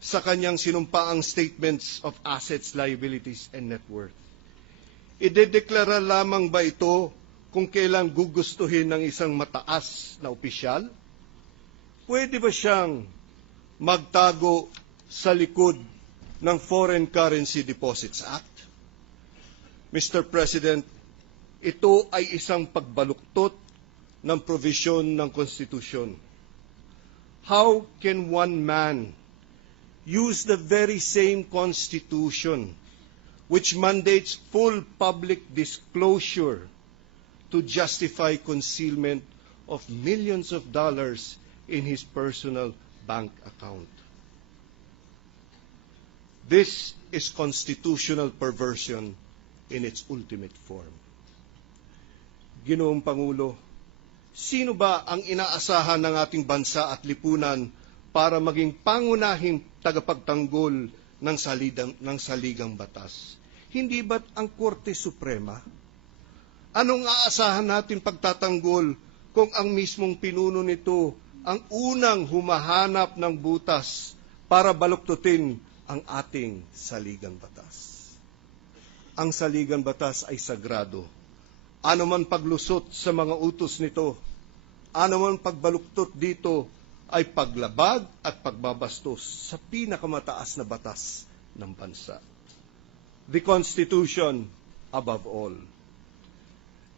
sa kanyang sinumpaang statements of assets, liabilities, and net worth. Idedeklara lamang ba ito kung kailan gugustuhin ng isang mataas na opisyal? Pwede ba siyang magtago sa likod ng Foreign Currency Deposits Act? Mr. President, ito ay isang pagbaluktot ng provision ng Konstitusyon. How can one man use the very same Constitution which mandates full public disclosure to justify concealment of millions of dollars in his personal bank account? This is constitutional perversion in its ultimate form. Ginoong Pangulo, sino ba ang inaasahan ng ating bansa at lipunan para maging pangunahing tagapagtanggol ng saligang batas? Hindi ba't ang Korte Suprema? Anong aasahan natin pagtatanggol kung ang mismong pinuno nito ang unang humahanap ng butas para baluktutin ang ating saligang batas? Ang saligang batas ay sagrado. Ano man paglusot sa mga utos nito, ano man pagbaluktot dito, ay paglabag at pagbabastos sa pinakamataas na batas ng bansa. The Constitution above all.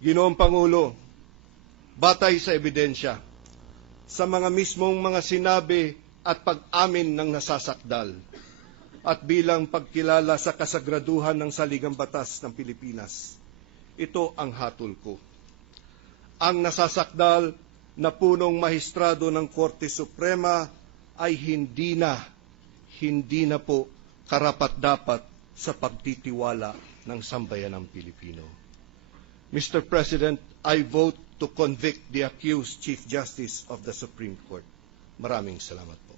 Ginoong Pangulo, batay sa ebidensya, sa mga mismong mga sinabi at pag-amin ng nasasakdal, at bilang pagkilala sa kasagraduhan ng saligang batas ng Pilipinas, ito ang hatol ko. Ang nasasakdal na punong mahistrado ng Korte Suprema ay hindi na po karapat-dapat sa pagtitiwala ng sambayanang Pilipino. Mr. President, I vote to convict the accused Chief Justice of the Supreme Court. Maraming salamat po.